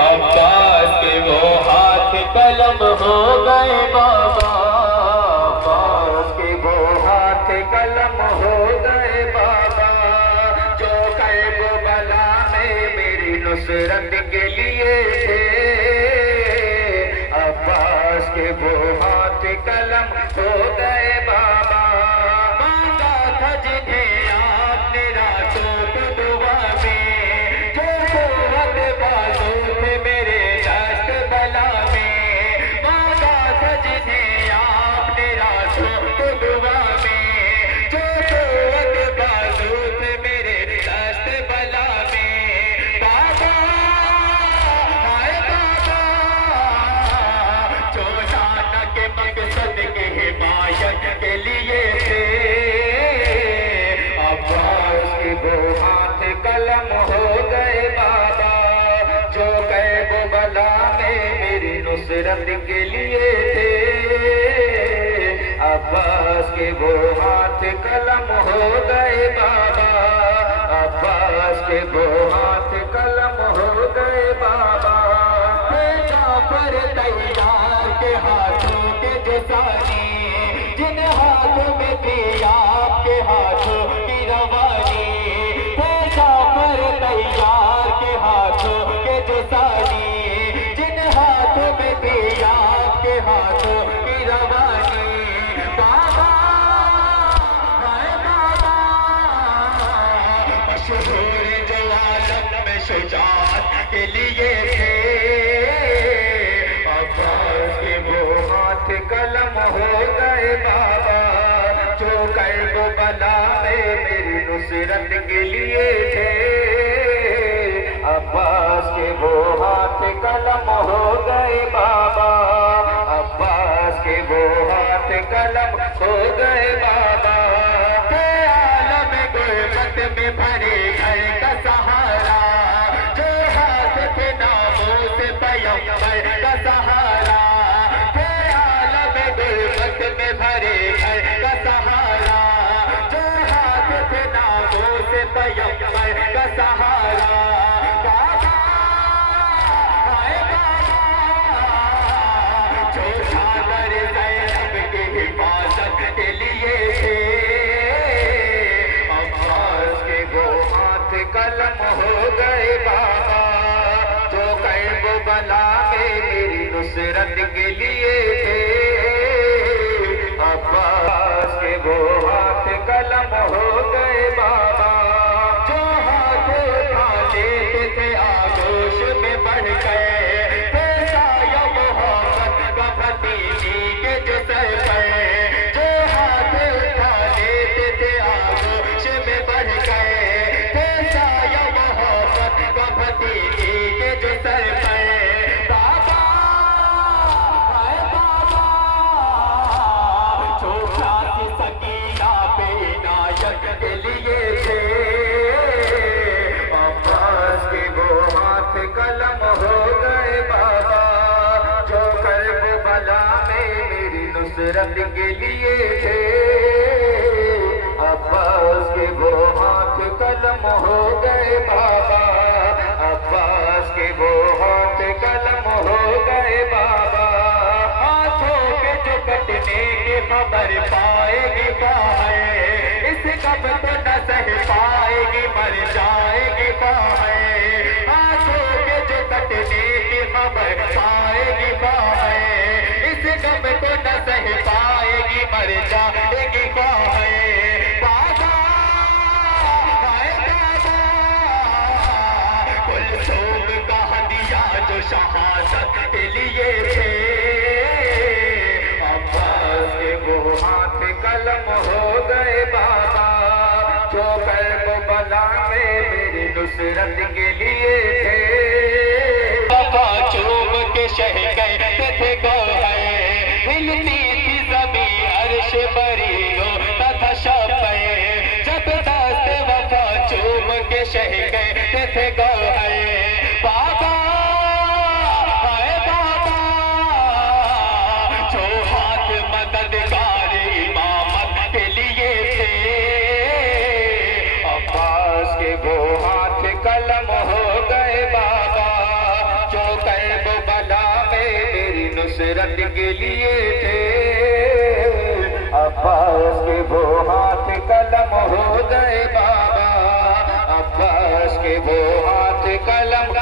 अब्बास के वो हाथ कलम हो गए बाबा, अब्बास के वो हाथ कलम हो गए बाबा, जो कर्बला में मेरी नुसरत के लिए थे। अब्बास के वो हाथ कलम हो गए बाबा, मांगा था जिन्हें आपने रातों को दुआ में, जो कुव्वत बाजू थे मेरे दस्त बला में, मांगा था जिन्हें आपने रातों को दुआ में, जो कुव्वत बाजू थे मेरे दस्त बला में। बाबा हाय बाबा, जो जाना के मकसद के हिमायत के लिए थे। अब्बास के वो हाथ कलम हो गए बाबा, जो कर्बला में मेरी नुसरत के लिए थे। अब्बास के वो हाथ कलम हो गए बाबा, अब्बास के वो हाथ कलम हो गए बाबा। जाफर तैयार के हाथों के जुसानी, जिन हाथों में थी आपके हाथों की रवानी, थे जाफर तैयार के हाथों के जुसानी, जिन हाथों में थी आपके हाथों की रवानी। बाबा हाय बाबा, मशहूर जो आलम में शुजाअत के लिए थे। अब्बास के वो हाथ कलम हो गए बाबा, जो कर्बला में मेरी नुसरत के लिए थे। अब्बास के वो हाथ कलम हो गए बाबा, अब्बास के वो हाथ कलम हो गए बाबा। थे आलम गुर्बत में भरे घर का सहारा, जो हाथ थे नामों से पैगंबर का सहारा, थे आलम गुर्बत में भरे घर का सहारा, जो हाथ थे नामों से पैगंबर का सहारा। बाबा हाय बाबा, जो चादर ज़ैनब की हिफाजत के लिए थे। अब्बास के वो हाथ कलम हो गए बाबा, जो कर्बला में मेरी नुसरत के लिए थे। अब्बास के वो हाथ कलम हो गए बाबा, जो हाथ उठा लेते थे आगोश में बढ़ गए, थे साया मोहब्बत का भतीजी के जो सर पर, जो हाथ उठा लेते थे आगोश में बढ़ गए, थे साया मोहब्बत का भतीजी के जो सर पर। बाबा हाय बाबा, जो प्यासी सकीना पे इनायत के लिए थे। अब्बास के वो हाथ कलम हो गए बाबा, जो कर्बला में मेरी नुसरत के लिए थे। अब्बास के वो हाथ कलम हो गए बाबा, अब्बास के वो हाथ कलम हो गए बाबा। हाथों के जो कटने की खबर पाएगी बाहें, इस गम को न सह पाएगी, मर जाएगी बाहें। हाथों के जो कटने की खबर पाएगी बाहें, इस गम को न सह पाएगी, मर जाएगी बाहें। बाबा हाय बाबा, कुलसूम का हदिया जो शहादत के लिए थे। अब्बास के वो हाथ कलम हो गए बाबा, जो कर्बला में मेरी नुसरत के लिए थे। बाबा चूम के शह कहते थे गौहर, हिलती थी ज़मीं अर्श बरीओ तथा शफ़े, जब दस्त वफा चूम के शह कहते थे गौहर। बाबा हाय बाबा, जो हाथ मददगार इमामत के लिए थे। अब्बास के वो हाथ कलम हो गए नुसरत के लिए थे। अब्बास के वो हाथ कलम हो गए बाबा, अब्बास के वो हाथ कलम